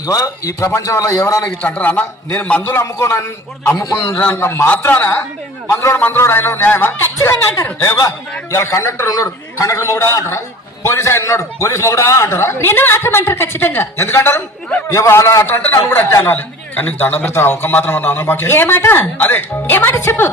ఇగో ఈ ప్రపంచంలో ఎవరైనా ఇట్లా అంటారా అన్న? నేను మందులు అమ్ముకున్న మాత్రాన మందులోడు అయిన న్యాయమా? ఏవా ఇలా కండక్టర్ ఉన్నాడు, కండక్టర్ మొగుడా అంటారా? పోలీస్ ఆయన ఉన్నాడు, పోలీస్ మొగుడా అంటారా? నేను మాత్రం అంటారు ఖచ్చితంగా. ఎందుకంటారు? ఏవో అలా అట్లా అంటే నన్ను కూడా అట్లా అనాలి. కానీ నీకు దండం పెడతా ఒక మాత్రం అన్న బాకే. ఏ మాట? అదే ఏ మాట చెప్పు.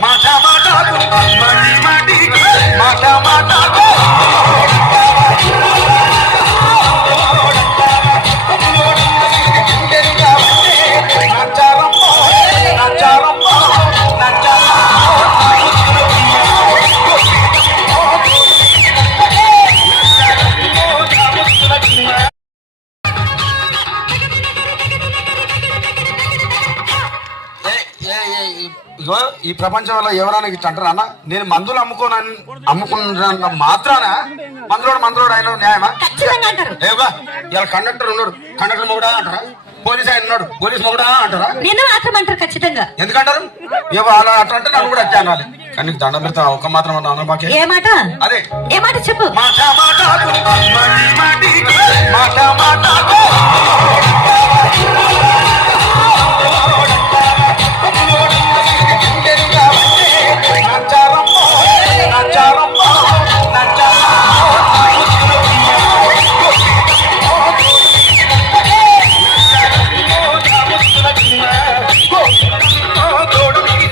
ఇగో ఈ ప్రపంచంలో ఎవరైనా ఇట్లా అంటారా అన్న? నేను మందులు అమ్ముకున్న మాత్రాన మందులోడు అయిన న్యాయమా? ఏవా ఇలా కండక్టర్ ఉన్నాడు, కండక్టర్ మొగుడా అంటారా? పోలీస్ ఆయన ఉన్నాడు, పోలీస్ మొగుడా అంటారా? నేను మాత్రం అంటారు ఖచ్చితంగా. ఎందుకంటారు? ఏవో అలా అట్లా అంటే నన్ను కూడా అట్లా అనాలి. కానీ నీకు దండం పెడతా ఒక మాత్రం అన్న బాకే. ఏ మాట? అదే ఏ మాట చెప్పు. మాట